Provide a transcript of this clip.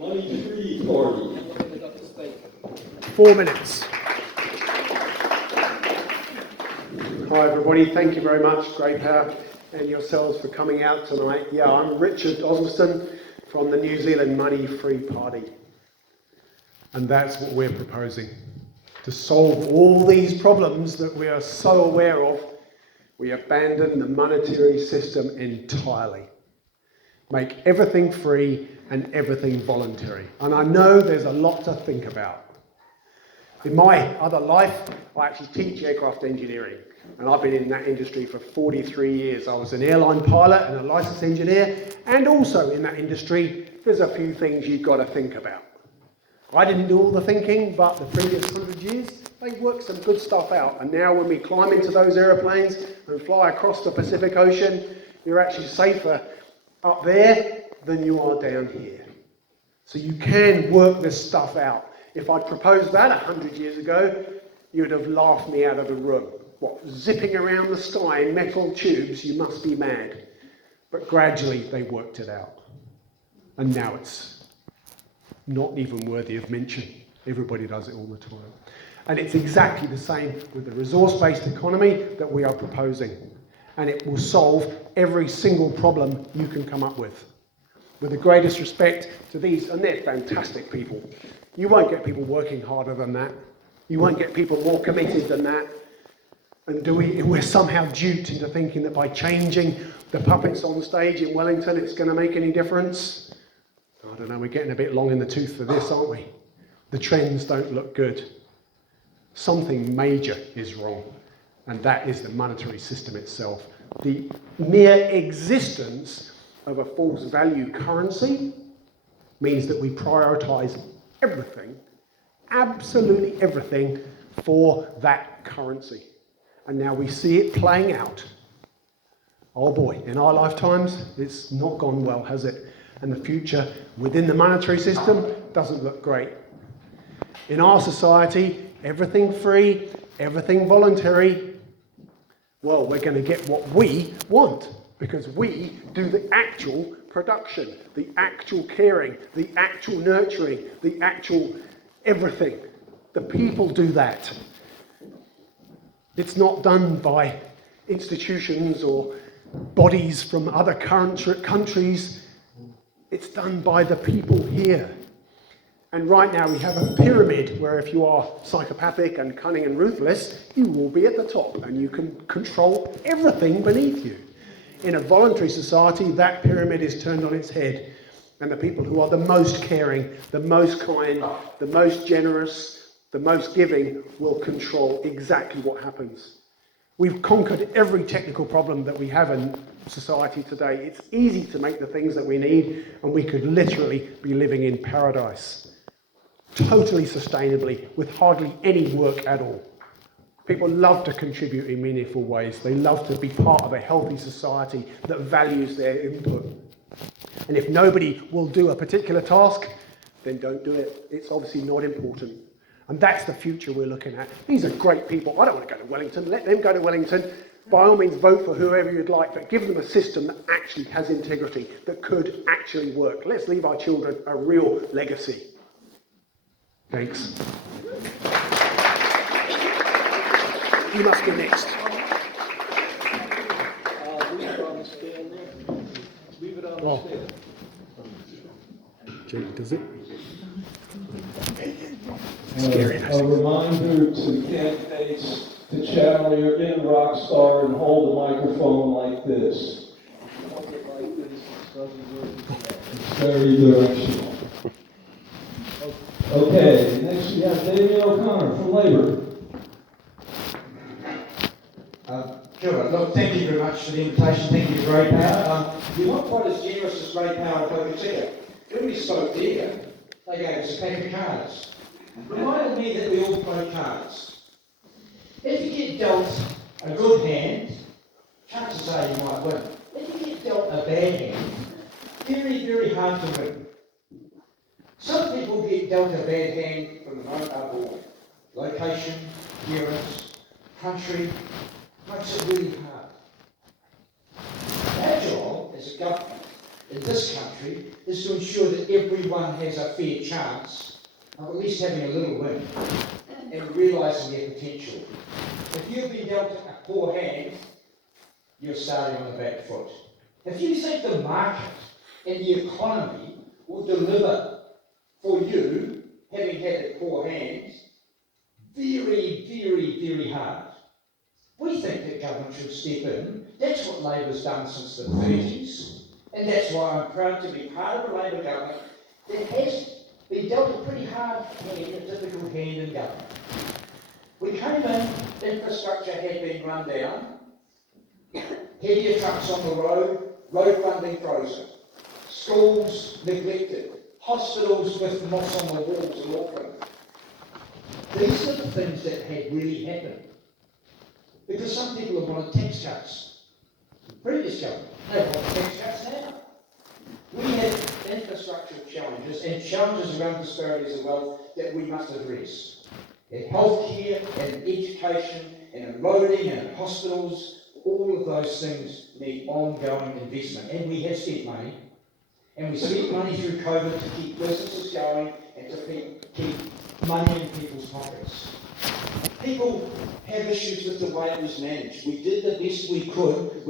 money-free party. 4 minutes. Hi everybody, thank you very much, Great Power and yourselves for coming out tonight. Yeah, I'm Richard Osmondson from the New Zealand Money Free Party. And that's what we're proposing. To solve all these problems that we are so aware of, we abandon the monetary system entirely. Make everything free and everything voluntary. And I know there's a lot to think about. In my other life, I actually teach aircraft engineering. And I've been in that industry for 43 years. I was an airline pilot and a licensed engineer. And also in that industry, there's a few things you've got to think about. I didn't do all the thinking, but the previous 100 years, they worked some good stuff out. And now when we climb into those aeroplanes and fly across the Pacific Ocean, you're actually safer up there than you are down here. So you can work this stuff out. If I'd proposed that 100 years ago, you'd have laughed me out of the room. What, zipping around the sky in metal tubes, you must be mad. But gradually they worked it out. And now it's not even worthy of mention. Everybody does it all the time. And it's exactly the same with the resource-based economy that we are proposing. And it will solve every single problem you can come up with. With the greatest respect to these, and they're fantastic people. You won't get people working harder than that. You won't get people more committed than that. And we're somehow duped into thinking that by changing the puppets on stage in Wellington, it's going to make any difference. I don't know, we're getting a bit long in the tooth for this, aren't we? The trends don't look good. Something major is wrong, and that is the monetary system itself. The mere existence of a false value currency means that we prioritize everything, absolutely everything, for that currency. And now we see it playing out. Oh boy, in our lifetimes, it's not gone well, has it? And the future within the monetary system doesn't look great. In our society, everything free, everything voluntary. Well, we're going to get what we want, because we do the actual production, the actual caring, the actual nurturing, the actual everything. The people do that. It's not done by institutions or bodies from other countries. It's done by the people here. And right now we have a pyramid where if you are psychopathic and cunning and ruthless, you will be at the top and you can control everything beneath you. In a voluntary society, that pyramid is turned on its head. And the people who are the most caring, the most kind, the most generous, the most giving will control exactly what happens. We've conquered every technical problem that we have in society today. It's easy to make the things that we need, and we could literally be living in paradise. Totally sustainably, with hardly any work at all. People love to contribute in meaningful ways. They love to be part of a healthy society that values their input. And if nobody will do a particular task, then don't do it. It's obviously not important. And that's the future we're looking at. These are great people. I don't want to go to Wellington. Let them go to Wellington. By all means, vote for whoever you'd like, but give them a system that actually has integrity, that could actually work. Let's leave our children a real legacy. Thanks. You must be next. Leave it on the stand there. Leave it on the stand. Jake, does it? A reminder to candidates to channel your inner rock star and hold a microphone like this. Hold it like this. It doesn't work. It's very directional. Okay, next we have David O'Connor from Labour. Sure. Look, thank you very much for the invitation. Thank you, Great Power. You're not quite as generous as Great Power and Focus here. When we spoke there, they gave us a pack of cards. Reminded me that we all play cards. If you get dealt a good hand, chances are you might win. If you get dealt a bad hand, very, very hard to win. Some people get dealt a bad hand from the moment they're born. Location, appearance, country, makes it really hard. Our job as a government in this country is to ensure that everyone has a fair chance of at least having a little win and realising their potential. If you've been dealt a poor hand, you're starting on the back foot. If you think the market and the economy will deliver for you, having had a poor hand, very, very, very hard. We think that government should step in. That's what Labor's done since the 30s, and that's why I'm proud to be part of a Labor government that has been dealt a pretty hard hand, a difficult hand in government. We came in, infrastructure had been run down, heavier trucks on the road funding frozen, schools neglected, hospitals with moss on the walls in Auckland. These are the things that had really happened. Because some people have wanted tax cuts. Previous government, they want tax cuts now. We have infrastructure challenges and challenges around disparities of wealth that we must address. In healthcare and education and in roading and in hospitals, all of those things need ongoing investment. And we have spent money. And we spent money through COVID to keep businesses going and to keep money in people's pockets. People have issues with the way it was managed. We did the best we could.